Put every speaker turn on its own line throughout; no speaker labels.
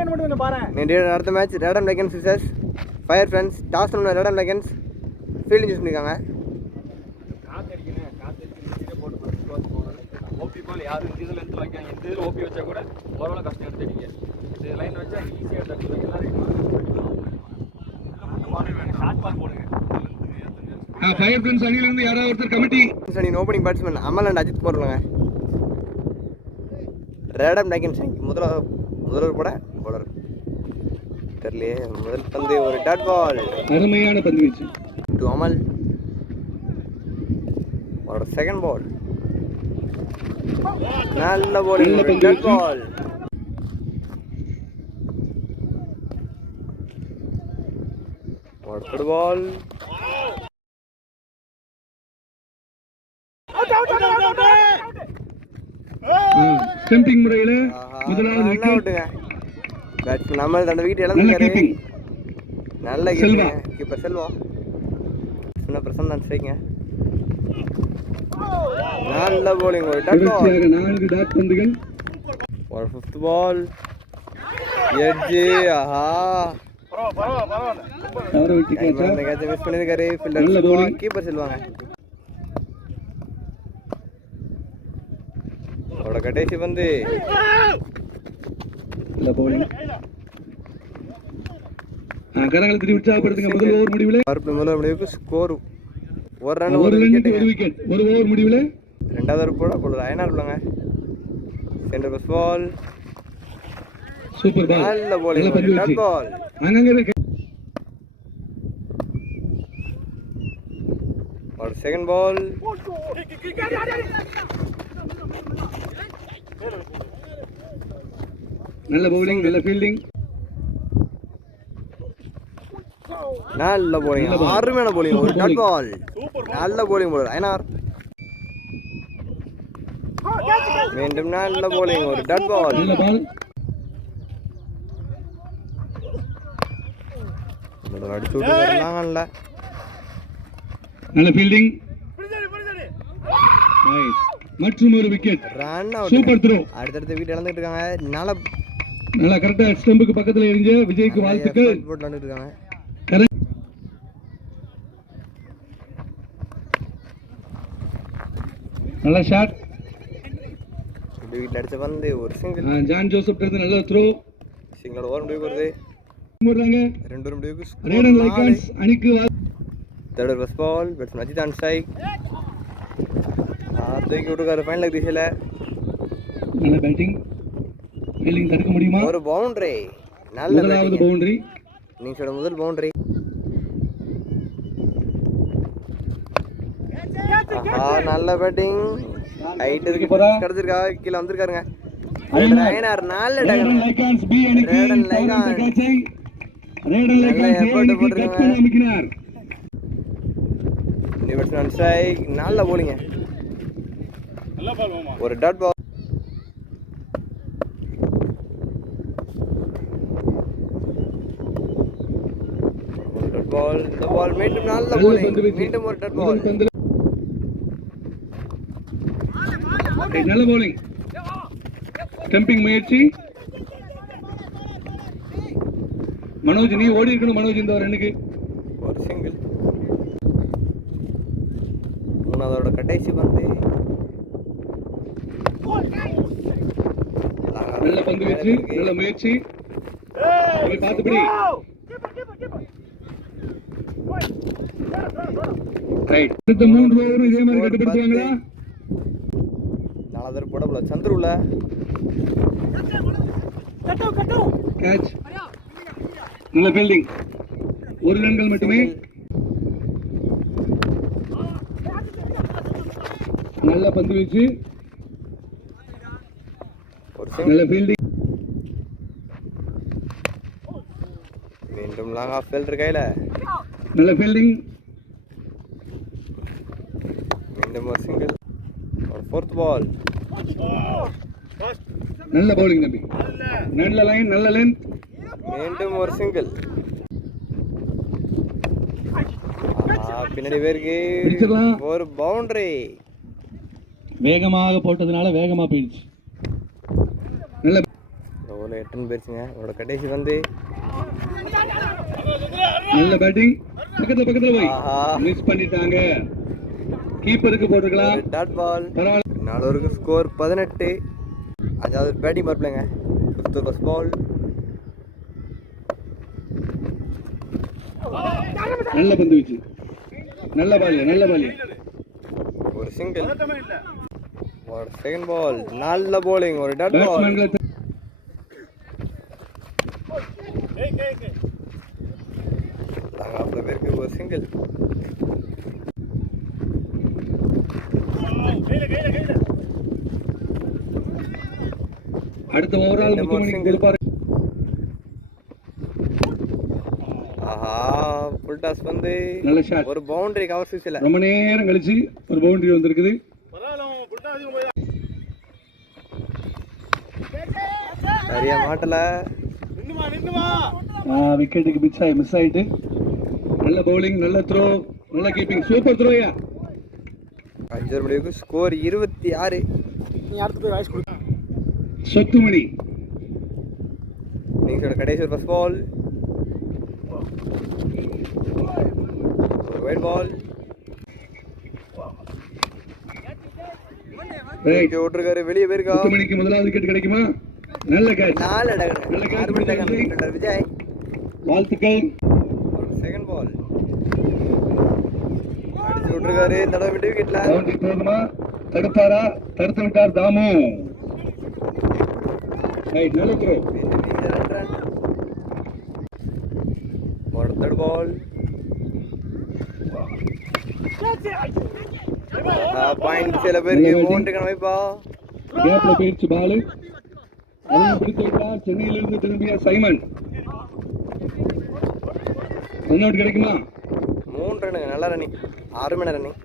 Line மட்டும் கொஞ்சம் பாரு
நேற்று அடுத்த மேட்ச் ரேடன் லெகன்ஸ் விசஸ் ஃபயர் ஃப்ரெண்ட்ஸ் டாஸ் பண்ண ரேடன் லெகன்ஸ் ஃபீல்டிங் யூஸ் பண்ணியிருக்காங்க
ஓபி பால் யாரும் இந்த இதில் எடுத்து வைக்காங்க? இந்த இதில் ஓபி வச்சா கூட ஓரளவு கஷ்டம் எடுத்துட்டீங்க இந்த லைன் வச்சா ஈஸியாக எடுத்து ஷார்ட் பால் போடுங்க.
ஃபயர் ஃப்ரெண்ட்ஸ் அணியிலிருந்து யாராவது ஒருத்தர் கமிட்டி.
அணியின் opening batsman Amal and Ajith போடுறாங்க ரேடம் லைகன்ஸ் அணிக்கு முதல கூட பவுலர் தெரியலையே முதல் பந்து ஒரு டாட் பால்
அருமையான பந்து வீச்சு.
டு அமல் ஒரு செகண்ட் பால் நல்ல
பந்து
டாட். பால் ஃபுட்பால்
ஸ்டம்பிங் முறையில முதலாவது விக்கெட்
பேட்ஸ்மேன் நம்ம அந்த இழந்துருக்காரு
கீப்பிங்
நல்ல. கீப்பிங் கீப்பர் செல்வம் சின்ன பிரசன் தான் சரிங்க நல்ல bowling ஒரு
தொடர்ச்சியாக நான்கு டாட் பந்துகள்.
ஒரு ஃபிஃப்த் பால் எட்ஜு ஆஹா.
விட்டு
அந்த கேட்சை மிஸ் பண்ணியிருக்காரு. ஃபீல்டர். கீப்பர் செல்வாங்க. அவரோட கடைசி வந்து
நல்ல பவுலிங் கரங்களை திருப்பி உற்சாகப்படுத்துங்க முதல் ஓவர் முடிவில்.
பருப்பு முதல் முடிவுக்கு ஸ்கோர் ஒரு ரன்
ஒரு
ஒரு
ரன்னுக்கு
விக்கெட்டுங்க
ஒரு விக்கெட் ஒரு ஓவர் முடிவில்.
ரெண்டாவது ஒரு போட போடுறது அயனார் உள்ளங்க சென்டர் பஸ் பால்
சூப்பர் பால்
நல்ல டாட்
வச்சு.
பால்
அங்கங்க இருக்கு.
ஒரு செகண்ட் பால்
நல்ல பவுலிங் நல்ல ஃபீல்டிங்
நல்ல
ball.
அருமையான bowling. ஒரு டாட். பால் நல்ல bowling போடுறார் அயனார் மீண்டும் நல்ல bowling. ஒரு டாட் பால் முதல்ல அடிச்சு விட்டுருந்தாங்கல்ல
நல்ல ஃபீல்டிங் மற்றும் ஒரு wicket
run out
super throw
அடுத்தடுத்த வீட்டு இழந்துட்டு இருக்காங்க. நல்ல
நல்லா கரெக்டா ஸ்டம்புக்கு பக்கத்துல எரிஞ்ச விஜய்க்கு வாழ்த்துக்கள்.
போட்டு
Correct. நல்ல ஷாட்
வீட்டில் அடிச்ச வந்து ஒரு சிங்கிள்
ஜான் ஜோசப் இருந்து நல்ல த்ரோ
சிங்களோட ஓவர் வருது
போடுறாங்க.
ரெண்டு ஒரு முடிவுக்கு
ரேடன் லைகான்ஸ் அணிக்கு
தேர்ட் பஸ் பால் பேட்ஸ்மேன் அஜித் ஸ்ட்ரைக். தூக்கி விட்டுருக்காரு ஃபைனல் திசையில்.
நல்ல பேட்டிங் ஃபீல்டிங் தடுக்க முடியுமா?
ஒரு பவுண்டரி நல்ல
முதலாவது பவுண்டரி
நீங்க சொல்ற முதல் பவுண்டரி நல்ல பேட்டிங் ஹைட் இருக்கு
போறா.
கிடைச்சிருக்கா? கீழே வந்திருக்காருங்க.
ஐயனார்
நல்ல
ரேடன்
ஸ்ட்ரைக் நல்ல போலிங்க ஒரு டாட் பால் பால் இந்த பால் மீண்டும் நல்ல போலிங். மீண்டும் ஒரு டாட் பால்
நல்ல bowling. ஸ்டம்பிங் முயற்சி. மனோஜ் நீ ஓடி இருக்கணும் மனோஜ் இந்த ரன்னுக்கு.
ஒரு சிங்கிள் மூணாவதோட கடைசி பந்து.
நல்ல பந்து வீச்சு நல்ல முயற்சி. பார்த்துபடி ரைட் அடுத்த மூன்று ஓவரும் இதே மாதிரி கட்டுப்படுத்துவாங்களா?
நாலாவது போட போல. சந்துருல
கேட்ச் நல்ல ஃபீல்டிங் ஒரு ரன்கள் மட்டுமே. நல்ல பந்து வீச்சு. நல்ல ஃபீல்டிங்
மீண்டும் லாங் ஆஃப் ஃபீல்டர் கையில.
நல்ல ஃபீல்டிங்
மீண்டும் ஒரு சிங்கிள் ஒரு ஃபோர்த் பால்
நல்ல பவுலிங் தம்பி. நல்ல லைன் நல்ல லென்த்
மீண்டும் ஒரு சிங்கிள் பின்னாடி பேருக்கு. ஒரு பவுண்டரி
வேகமாக போட்டதுனால வேகமா போயிடுச்சு. நல்ல
எட்டுன்னு போயிருச்சுங்க. அவரோட கடைசி வந்து
நல்ல பேட்டிங் பக்கத்துல பக்கத்துல போய். மிஸ் பண்ணிட்டாங்க. கீப்பருக்கு போட்டுக்கலாம்
டாட் பால் நாலூருக்கு ஸ்கோர் பதினெட்டு. அதாவது பேட்டிங் பார்ப்பலங்க ஃபிஃப்த் ஃபஸ்ட் பால்
நல்ல பந்து வீச்சு. நல்ல பாலியா நல்ல பாலியா
ஒரு சிங்கிள் ஒரு செகண்ட் பால் நல்ல bowling. ஒரு டாட் பால் அவ்வளோ பேருக்கு ஒரு சிங்கிள்
அடுத்த ஓவரால்
single.
கொடுப்பாரு
ஆஹா ஃபுல் டாஸ் வந்து
நல்ல ஷாட்
ஒரு பவுண்டரி கவர் சீஸில்
ரொம்ப நேரம் கழிச்சு ஒரு பவுண்டரி வந்திருக்குது.
சரியா மாட்டல.
விக்கெட்டுக்கு மிஸ் ஆகி மிஸ் ஆயிட்டு. நல்ல பவுலிங் நல்ல த்ரோ நல்ல கீப்பிங் சூப்பர் த்ரோயா
அஞ்சரை முடிவுக்கு ஸ்கோர் இருபத்தி ஆறு.
சொத்துமணி.
இன்னிங்ஸோட கடைசி ஒரு பால் ஒயிட் பால்
ரைட்
விட்டுருக்காரு வெளியே போயிருக்கா.
சொத்துமணிக்கு முதலாவது விக்கெட் கிடைக்குமா? நல்ல கேட்ச்
நாலு
நல்ல
டகன்
விஜய். வாழ்த்துக்கள்.
செகண்ட் பால் அடிச்சு விட்டுருக்காரு இந்த தடவை விட்டு விக்கெட்ல
பவுண்டரி தடுப்பாரா தடுத்து விட்டார் தாமு. ரைட்
பால் பாயிண்ட் சில பேருக்கு
நல்ல batting.
பவுண்டரி வைப்பா.
கேப்ல போயிடுச்சு பாலு அதையும் பிடித்து விட்டார் சென்னையிலிருந்து திரும்பிய சைமன். ரன் அவுட் கிடைக்குமா?
மூணு ரன்னுங்க நல்ல ரன்னிங் ஆறு மணி ரன்னிங்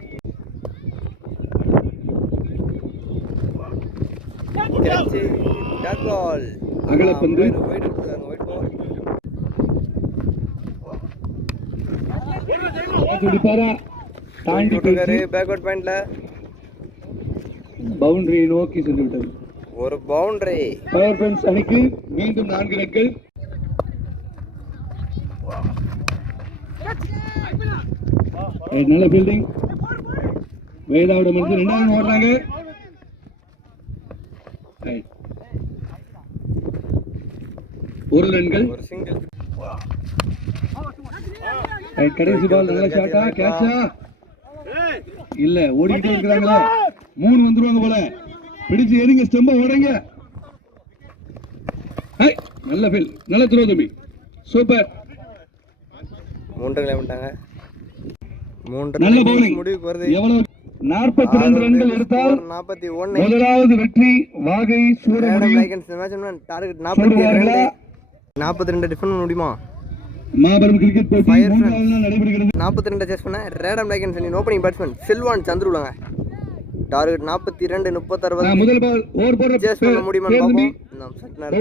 டாட் பால்
அகலப்பந்து.
ஒயிட் ஒயிட் பால்
துடிப்பாரா தாண்டி
விட்டுருக்காரு பேக்வர்ட் பாயிண்ட்ல
பவுண்டரியை நோக்கி சென்று விட்டது.
ஒரு பவுண்டரி
ஃபயர் ஃபென்ஸ் அணிக்கு மீண்டும் நான்கு ரன்கள். நல்ல ஃபீல்டிங் வேதாவோட முடிஞ்சு ரெண்டாவது ஓடுறாங்க. ஒரு ரன்கள்.
ஒரு சிங்கிள்
கடைசி பால் நல்ல ஷாட்டா கேட்சா இல்ல ஓடிக்கிட்டே இருக்கிறாங்களா? மூணு வந்துருவாங்க போல. பிடிச்சு எரிங்க ஸ்டெம்ப ஓடுங்க. நல்ல ஃபீல் நல்ல த்ரோ தம்பி. சூப்பர்
மூன்று விட்டாங்க
நல்ல பவுலிங்
முடிவுக்கு வருது.
எவ்வளவு? நாற்பத்தி ரெண்டு ரன்கள் எடுத்தால்
நாற்பத்தி ஒன்னு
முதலாவது வெற்றி வாகை முடியும்
நாற்பத்தி ரெண்டு. டிஃபன் முடியுமா?
மாபெரும் கிரிக்கெட் போட்டி
Fire
மூன்றாவது நாள் நடைபெறுகிறது.
நாற்பத்தி ரெண்டு சேஸ் பண்ண ரேடம் லைகன்ஸ் அணியின் ஓப்பனிங் பேட்ஸ்மேன் செல்வான் சந்துருலாங்க டார்கெட் நாற்பத்தி ரெண்டு
ஆ,
முப்பத்தறுபது
முதல் பால் ஓவர் போடுற
சேஸ் பண்ண பார்ப்போம். நாம் சட்னர்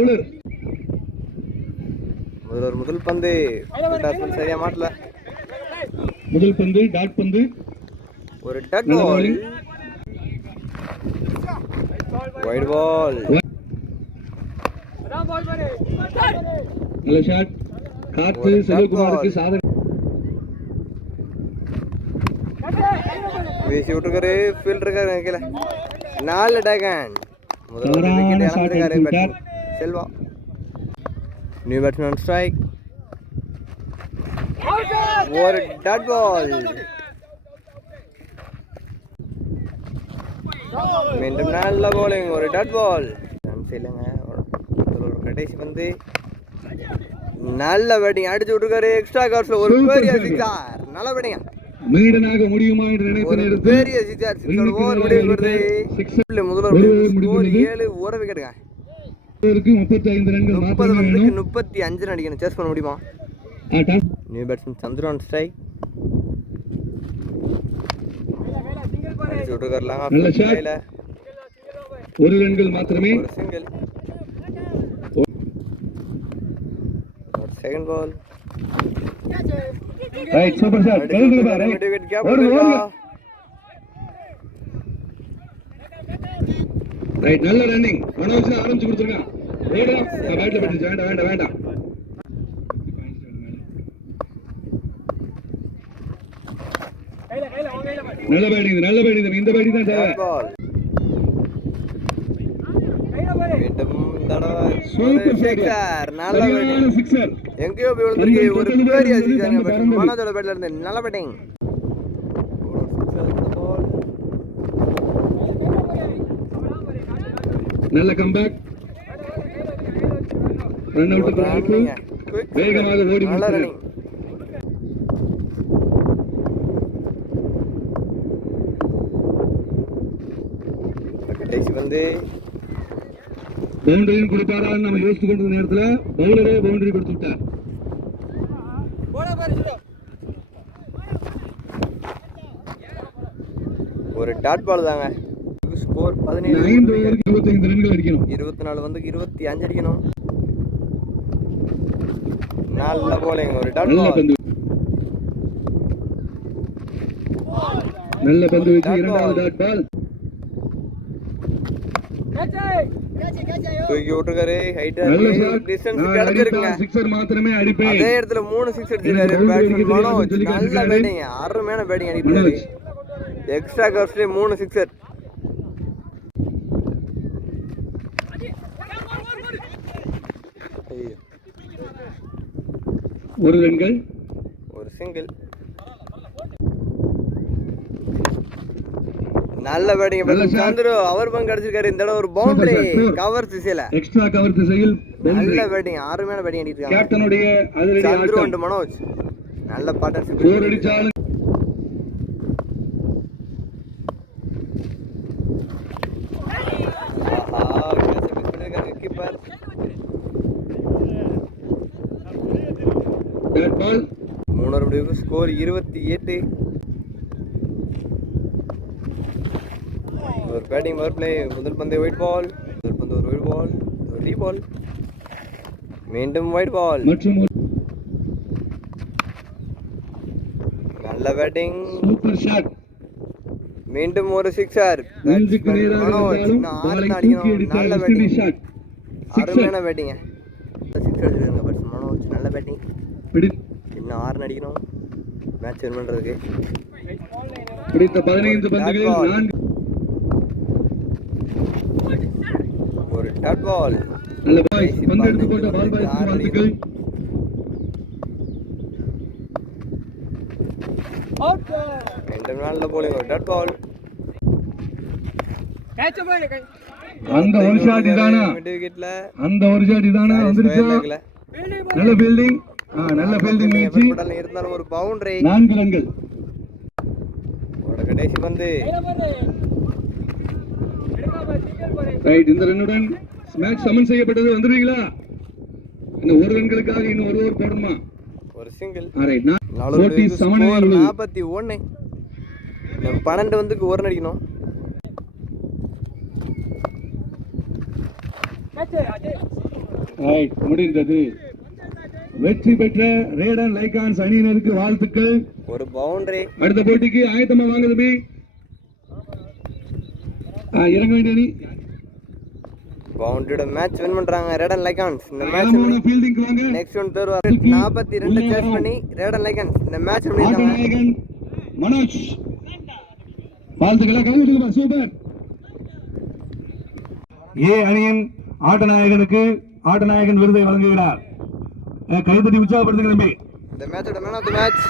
முதல் பந்து. சரியா மாட்டல.
முதல் பந்து டாட் பந்து.
ஒரு டட்
நல்ல
பால். ஒயிட் பால்
நல்ல ஷாட் காத்து செல்வகுமாருக்கு. சாதனை.
வீசி விட்டுருக்காரு ஃபீல்ட் இருக்காரு கீழே. நாலு டேகன் முதல் ஒரு
தவறான
விக்கெட்
shot
இழந்திருக்காரு
எடுத்து
batsman Selva. New batsman strike ஒரு டாட் பால் மீண்டும் நல்ல bowling ஒரு டாட் பால் ரன்ஸ் இல்லைங்க. ஒரு- கடைசி வந்து நல்ல பேட்டிங் அடிச்சு விட்டுருக்காரு. எக்ஸ்ட்ரா கவர்ஸ்ல ஒரு பெரிய. சிக்ஸார் நல்ல பேட்டிங்க
மீடனாக முடியுமா என்று நினைத்த
பெரிய சிக்ஸார் சிக்ஸோட ஓவர் முடிவு வருது.
முடிகிறது.
ஏழு ஒரு விக்கெட்டுங்க
முப்பத்தி ஐந்து ரன்கள்
முப்பது
வேணும்
முப்பத்தி அஞ்சு அடிக்கணும். சேஸ் பண்ண முடியுமா? ஸ்ட்ரைக் அடிச்சு விட்டுருக்காருலாம்
நல்ல shot. ஒரு ரன்கள் மாத்திரமே.
ஒரு single second ball
right super பாரு நல்ல ரன்னிங் மனோஜ் ஆரம்பிச்சு கொடுத்துருக்கான். பேட்ல பட்டுச்சு வேண்டாம் வேண்டாம் வேண்டாம். நல்ல பேட்டிங் நல்ல பேட்டிங் இந்த பேட்டிங் தான் தேவை.
நல்ல
சரியான
பேட்டிங்
சிக்ஸர்
எங்கேயோ போய் விழுந்திருக்கு ஒரு பேரி அடிச்சிருக்காங்க. மனோஜோட பேட்ல இருந்து நல்ல பேட்டிங்
நல்ல கம்பேக் ரன் அவுட் வாய்ப்பு வேகமாக ஓடி
நல்ல
முடித்தது.
ரன்னிங் கடைசி வந்து
பவுண்டரியும் கொடுப்பாரான்னு நம்ம யோசித்து கொண்டிருந்த நேரத்துல பவுலரே பவுண்டரி கொடுத்து விட்டார்.
ஒரு டாட் பால் தாங்க. ஸ்கோர் பதினேழு.
இருபத்தைந்து ரன்கள் அடிக்கணும்.
இருபத்தி நாலு வந்து இருபத்தி அஞ்சு அடிக்கணும். நல்ல போலிங் ஒரு டாட்
நல்ல
பால்
பந்து. நல்ல பந்து வச்சு இரண்டாவது டாட் பால்
தூக்கி விட்டுருக்காரு. ஹைட்
நல்ல ஷாட்
டிஸ்டன்ஸ் கிடைச்சிருக்குங்க
சிக்ஸர் மாத்திரமே அடிப்பேன்.
அதே இடத்துல மூணு சிக்ஸ் அடிச்சிருக்காரு.
பவுண்டரி
மனோஜ் நல்ல. பேட்டிங் அருமையான பேட்டிங். எக்ஸ்ட்ரா கவர்ஸ்லயே மூணு சிக்ஸர்
ஒரு ரன்கள்.
ஒரு சிங்கிள் நல்ல பேட்டிங். சந்துரு அவர் பங்கு அடிச்சிருக்காரு. இந்த தடவை ஒரு பவுண்டரி. கவர் திசையில.
எக்ஸ்ட்ரா கவர் திசையில்
நல்ல பேட்டிங் அருமையான பேட்டிங் அடிச்சிருக்காங்க.
கேப்டனுடைய அதிரடி
சந்துரு
ஆட்டம்.
அண்ட் மனோஜ். நல்ல பார்ட்னர்ஷிப்
போர் அடிச்சாலும்
கீப்பர்
டாட் பால்
மூணு முடிவுக்கு ஸ்கோர் இருபத்தி எட்டு. பேட்டிங் பவர் பிளே முதல் பந்து ஒயிட் பால் முதல் பந்து ஒரு ஒயிட் பால் ரீ பால் மீண்டும் ஒயிட் பால் நல்ல பேட்டிங்
சூப்பர் ஷாட்
மீண்டும் ஒரு சிக்ஸர் நல்ல பேட்டிங் அருமையான பேட்டிங்க சிக்ஸ் அடிச்சிருக்காங்க பட் மனோஜ் நல்ல பேட்டிங்
பிடி
இன்னும் ஆறு அடிக்கணும். மேட்ச் வின் பண்ணுறதுக்கு
பிடித்த பதினைந்து பந்துகளில்
டாட் பால்
நல்ல பாய் பந்து எடுத்து போட்ட பால் பாய் வாழ்த்துக்கள்.
ரெண்டு நாளில் போலிங் டாட் பால்
அந்த ஒரு ஷாட் இதானா?
விக்கெட்ல
அந்த ஒரு ஷாட் இதானா? வந்துருச்சா? நல்ல ஃபீல்டிங் நல்ல ஃபீல்டிங் முயற்சி.
இருந்தாலும் ஒரு பவுண்டரி
நான்கு ரன்கள்.
கடைசி பந்து.
ரைட் இந்த ரன்னுடன் மேட்ச் சமன் செய்யப்பட்டது வந்துருவீங்களா இன்னும் ஒரு ரன்களுக்காக இன்னும் ஒரு ஓவர் போடணுமா?
ஒரு சிங்கிள்
ரைட் போட்டி உள்ளது.
நாற்பத்தி ஒன்று நம்ம பன்னெண்டு வந்துக்கு ஒரு அடிக்கணும்.
ரைட் முடிந்தது. வெற்றி பெற்ற ரேடன் லைகான்ஸ் அணியினருக்கு வாழ்த்துக்கள்.
ஒரு பவுண்டரி
அடுத்த போட்டிக்கு ஆயத்தமா வாங்க தம்பி. இறங்க வேண்டிய அணி.
பவுண்டரியோட மேட்ச் வின் பண்றாங்க. ரேடன் லைகான்ஸ் இந்த மேட்ச் நெக்ஸ்ட் ஒன் தருவார். நாற்பத்தி ரெண்டு சேஸ் பண்ணி ரேடன் லைகான்ஸ் இந்த மேட்ச் பண்ணிட்டாங்க.
ஆட்டநாயகன் மனோஜ். வாழ்த்துக்களை கைவிடுங்க சூப்பர். ஏ அணியின் ஆட்டநாயகனுக்கு ஆட்டநாயகன் விருதை வழங்குகிறார். அஹ், கைத்தட்டி உற்சாகப்படுத்துங்க தம்பி.
இந்த மேட்சோட மேன் ஆஃப் தி மேட்ச்